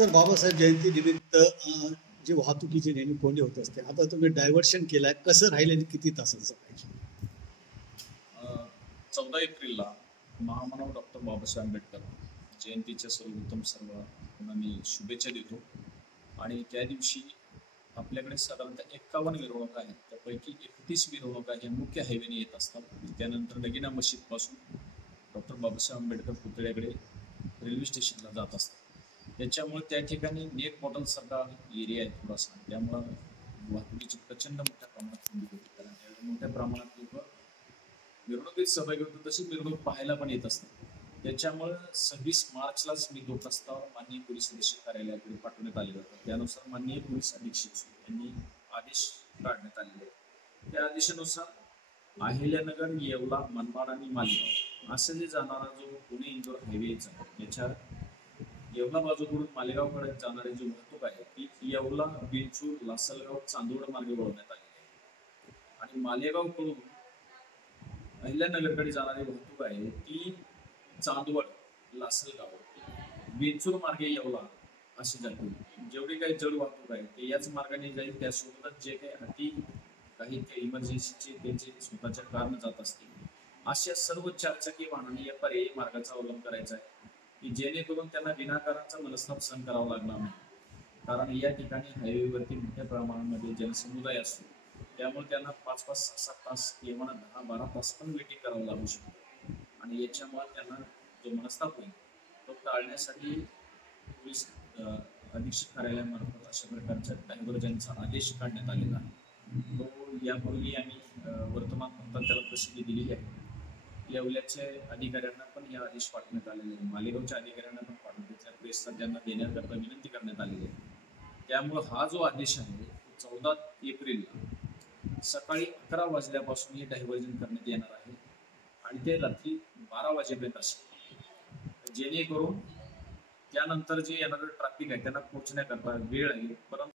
Sir, Babasaheb जयंती निमित्त जे वाहतुकीची नेहमी कोंडी होत असते, आता तुम्ही डायव्हर्शन केलाय, कसं राहिले आणि किती तासांचं पाहिजे? 14 एप्रिलला महामानव डॉक्टर बाबासाहेब आंबेडकर जयंतीच्या सर्वांना मी शुभेच्छा देतो. आणि त्या दिवशी आपल्याकडे साधारणतः 51 मिरवणुका आहेत. त्यापैकी 31 मिरवणुका ह्या मुख्य हायवेने येत असतात. त्यानंतर नगिना मशीदपासून डॉक्टर बाबासाहेब आंबेडकर पुतळ्याकडे रेल्वे स्टेशनला जात असतात. त्याच्यामुळे त्या ठिकाणी नेट मॉडेलसारखा एरिया आहे थोडासा, त्यामुळं वाहतुकीची प्रचंड मोठ्या प्रमाणात कोंडी होती. कारण एवढ्या मोठ्या प्रमाणात लोक मिरवणुकीत सहभागी होतात, तशी मिरवणूक पाहायला पण येत असतात. त्याच्यामुळं 26 मार्चलाच मी तो प्रस्ताव माननीय पोलीस अधीक्षक कार्यालयाकडे पाठवण्यात आलेला होता. त्यानुसार माननीय पोलीस अधीक्षक यांनी आदेश काढण्यात आलेले. त्या आदेशानुसार अहिल्यानगर, येवला, मनमाड आणि मालेगाव असं जे जाणारा जो पुणे इंदोर हायवेचा, याच्या येवला बाजूकडून मालेगावकडे जाणारी जी वाहतूक आहे ती येवला, बिंचूर, लासलगाव, चांदवड मार्गे वळवण्यात आलेली आहे. आणि मालेगावकडून अहिल्यानगरकडे जाणारी वाहतूक आहे ती चांदवड, लासलगाव, बिंचूर मार्गे येवला अशी जाते. जेवढी काही जड वाहतूक आहे ते याच मार्गाने जाईल. त्यासोबतच जे काही इमर्जन्सीचे त्यांचे स्वतःच्या कारने जात असतील अशा सर्व चारचाकी वाहनांनी या पर्यायी मार्गाचा अवलंब करायचा आहे, की जेणेकरून त्यांना विनाकारांचा मनस्ताप सहन करावा लागणार नाही. कारण या ठिकाणी हायवेवरती मोठ्या प्रमाणामध्ये जनसमुदाय असतो, त्यामुळे त्यांना 5-5, 6-7 तास किंवा 10-12 तास पण वेटिंग करावं लागू शकतं. आणि याच्यामुळे त्यांना जो मनस्ताप होईल तो टाळण्यासाठी पोलीस अधीक्षक कार्यालयामार्फत अशा प्रकारच्या डायव्हर्जनचा आदेश काढण्यात आलेला आहे. तो यापूर्वी आम्ही वर्तमानपत्रात त्याला प्रसिद्धी दिलेली आहे. येवल्याच्या अधिकाऱ्यांना पण हे आदेश पाठवण्यात आलेले आहे, मालेगावच्या अधिकाऱ्यांना पण पाठवण्यात, प्रेसला त्यांना देण्याकरता विनंती करण्यात आलेली आहे. त्यामुळं हा जो आदेश आहे 14 एप्रिलला सकाळी 11 वाजल्यापासून हे डायव्हर्जन करण्यात येणार आहे आणि ते रात्री 12 वाजेपर्यंत असेल, जेणेकरून त्यानंतर जे येणारं ट्रॅफिक आहे त्यांना पोहोचण्याकरता वेळ आहे. परंतु